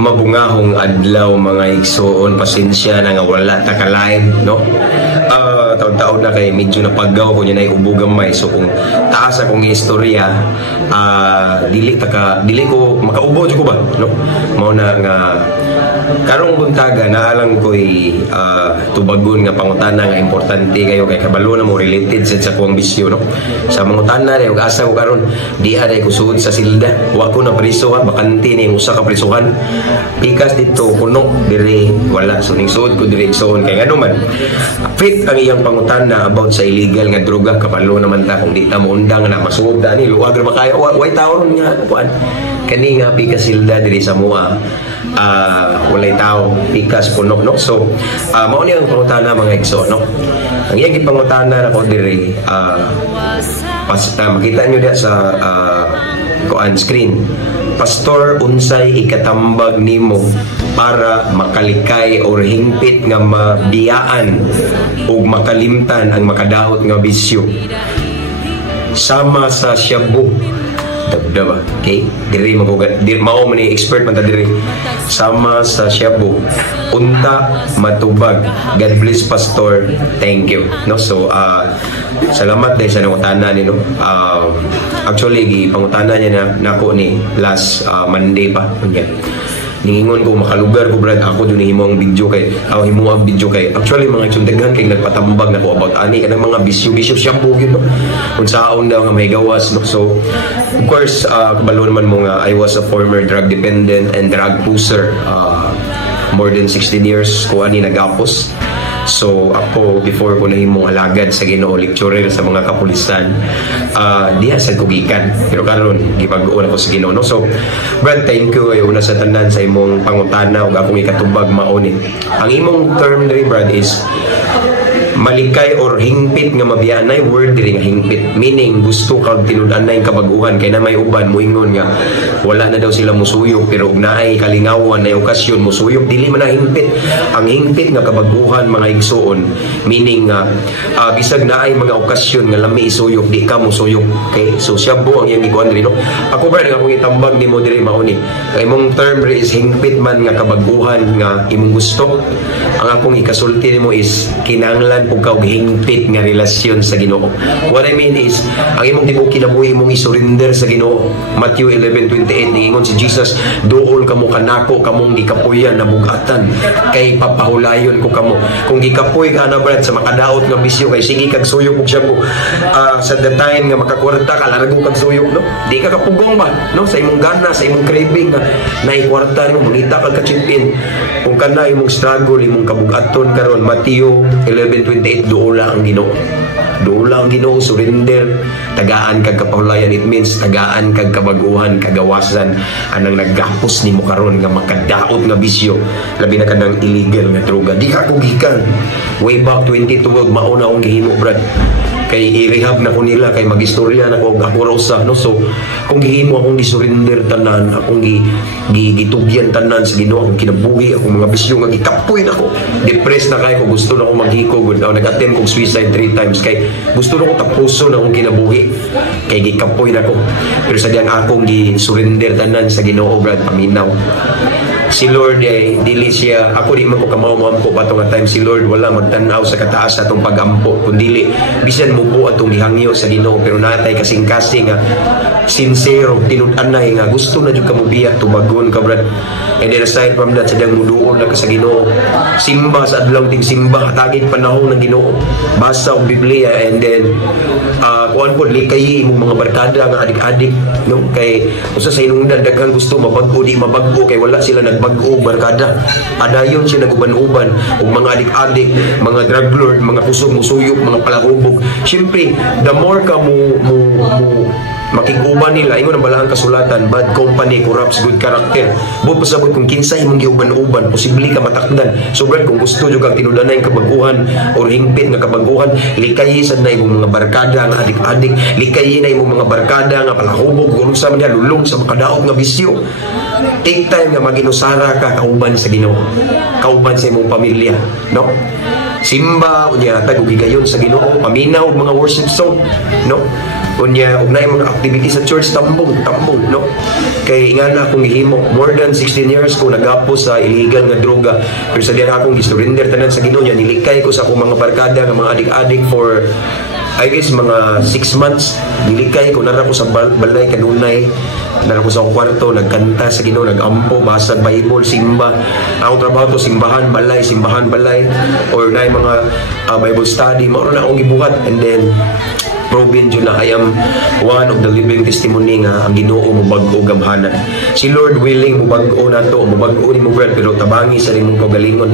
Mabungahong adlaw mga igsoon, pasensya na nga wala ta ka live, no? Taon-taon na kay medyo napagaw ko niya na iubo gamay, so kung taas akong istorya, dili ko makaubo ko ba, no? Mao na nga karong buntaga naalang ko'y tubagon nga pangutana nga importante kayo kay kabalo na mo related sa kuwang bisyo, no? Sa mangutana na yung asa ko karon di aday ko suod sa silda, wa ko na priso ha, bakante na yung usa ka prisuhan, pikas dito kuno diri wala, so ning suod ko diri igsoon kay ngano man fit ang iyang pangutana about sa illegal nga droga, kabalo naman ta kung di ta mo undang na masuod ani luwag ra makaya way taon nga kuan kani nga pikas silda diri sa mua. Walay tao, pikas puno, no? So mao ni ang pangutana mga igsoon, no? Ang iyang gipangutana na ko diri makita nyo diya sa kuan screen, Pastor, unsay ikatambag nimo para makalikay or hingpit nga mabiyaan o makalimtan ang makadahot nga bisyo sama sa shabu dabdaba, okay? Diri mao man ni expert man ta diri sama sa shabu unta matubag. God bless Pastor, thank you, no? So salamat dahil sa nangutana ni, no? Actually gipangutana niya na nako ni last Monday pa unya. Ningingon ko makalugar ko brad ako dun himo ang video kay himo ang video kay actually mga tsundagan kay nagpatambag nako about ani kanang mga bisyo shampoo gyud, no? Unsaon daw nga may gawas, no? So of course kabalo naman mo nga I was a former drug dependent and drug user, more than 16 years ko ani nagapos. So ako before ko nahimong alagad sa Ginoo, lecturer sa mga kapulisan, diha sa kugikan, pero karon gipag-uon ako sa Ginoo, no? So brad, thank you ay una sa tanan sa imong pangutana ug akong ikatubag mao ni. Ang imong term diri brad is malikay or hingpit nga mabiyanay, word diri nga hingpit, meaning gusto kag tinud-an na yung kabaguhan kay na may uban moingon nga wala na daw sila musuyok pero ug naay kalingawan na okasyon musuyok, dili man na hingpit. Ang hingpit nga kabaguhan mga igsoon, meaning bisag naay mga okasyon nga lami isuyok di ka musuyok, okay? So shabu ang iyang gikuan diri, no? Ako ba akong itambag nimo diri mao ni kay imong term diri is hingpit man nga kabaguhan nga imong gusto. Ang akong ikasulti nimo is kinahanglan ug kag hingpit nga relasyon sa Ginoo. What I mean is ang imong tibuok kinabuhi imong isurrender sa Ginoo. Matthew 11:28 niingon si Jesus, "Duol kamo kanako kamong gikapuyan na bugatan kay papahulayon ko kamo." Kung gikapoy ka na brad sa makadaot nga bisyo kay sige kag suyok ug siya mo sa the time nga makakwarta ka larago kag suyok, no? Di ka kapugong ba, no? Sa imong gana, sa imong craving na naikwarta nimo mangita kag ka-chip-in. Kung kana imong struggle, imong kabugaton karon, Matthew 11:28, duola ang Ginoo. Duola ang Ginoo, surrender, tagaan kag kapahulayan. It means tagaan kag kabaguhan, kagawasan anang naggapos nimo karon nga makadaot nga bisyo, labi na kanang illegal nga droga. Di ka kugikan. Way back 2012 mauna akong gihimo brad. Kay i-rehab na ko nila kay magistorya na ko ako rosa, no? So kung gihimo akong gisurrender tanan, akong gitugyan tanan sa Ginoo, akong kinabuhi akong mga bisyo nga gikapoy na ko, depressed na kay ko, gusto na ko maghikog, nag-attempt kong suicide 3 times kay gusto na ko tapuso na akong kinabuhi kay gikapoy na ko. Pero sa diyang akong gisurrender tanan sa Ginoo brad, paminaw si Lord dili siya, ako di man ko kamaw-ampo pa nga time, si Lord wala magtanaw sa kataas atong pagampo, kundi bisan mo po atong gihangyo sa Ginoo, pero natay kasing-kasing nga sincere tinud-anay nga gusto na jud ka mo biya tubagon ka brad. And then aside from that, sadang muduol na ka sa Ginoo, simba sa adlaw ting simba, hatagid panahon ng Ginoo, basa og Biblia, and then kuan pod likay imong mga barkada nga adik-adik, no? Kay usa sa inungdan daghan gusto mabag-o di mabag-o kay wala sila nagbag-o barkada. Adayon siya naguban-uban og mga adik-adik, mga drug lord, mga kusog musuyok, mga palahubog. Siyempre, the more ka mo makikuban nila, ingon ang balaang kasulatan, bad company corrupts good character. Buot pasabot kung kinsay mong giuban-uban, posible ka matakdan. So brad, kung gusto jud kang tinudanay ang kabaguhan or hingpit nga kabaguhan, likayi sad na imong mga barkada nga adik-adik, likayi na imong mga barkada nga palahubog, kung sa man lulong sa makadaog nga bisyo. Take time nga maginusara ka kauban sa Ginoo, kauban sa imong pamilya, no? Simba unya tag gigayon sa Ginoo, paminaw og mga worship song, no? Unya, ug naay mga activity sa church, tambong, no? Kay ingana akong gihimo, more than 16 years ko nagapos sa illegal nga droga. Pero sa diyan akong gisurrender tanan sa Ginoo niya, nilikay ko sa akong mga barkada nga mga adik-adik for I guess mga 6 months. Nilikay ko, nara ko sa balay kanunay, nara ko sa akong kwarto, nagkanta sa Ginoo, nagampo, basag Bible, simba. Ang trabaho to, simbahan, balay, or na mga Bible study, mao na akong gibuhat. And then proven dyan na I am one of the living testimony nga ang Ginoo mo bag-o gamhanan. Si Lord willing mo bag-o na to, mo bag-o ni mo brad, pero tabangi sa nimong kagalingon.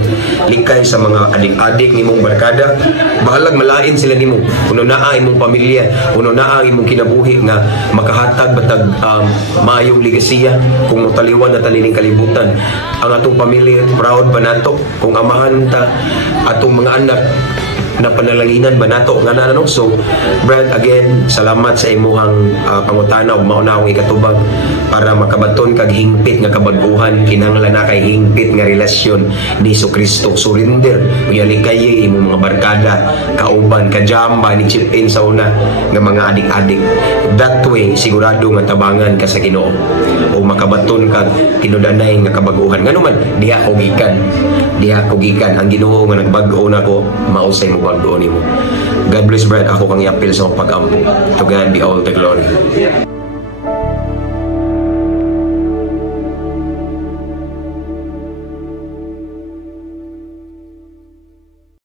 Likay sa mga adik-adik ni mong barkada, bahalag malain sila nimo. Kuno naa imong pamilya, kuno naa imong kinabuhi nga makahatag batag maayong ligasiya kung taliwan na tanining kalibutan. Ang atong pamilya proud ba nato kung amahan ta atong mga anak na panalanginan ba nato nga na, no? So Brad, again, salamat sa imuhang pangutana ug mao na akong ikatubag para makabaton kag hingpit nga kabag-uhan kinahanglan na kay hingpit nga relasyon ni Kristo. Surrender unya likay imong mga barkada, kauban, kajamba ni chip in sa una nga mga adik-adik. That way sigurado nga tabangan ka sa Ginoo o makabaton kag tinudanay nga kabag-uhan. Ngano man diha ko gikan ang Ginoo nga nagbag-o nako, mao say mo bag-o nimo. God bless, Brad. Ako kang yapil sa pag-ampo. To God be all the glory.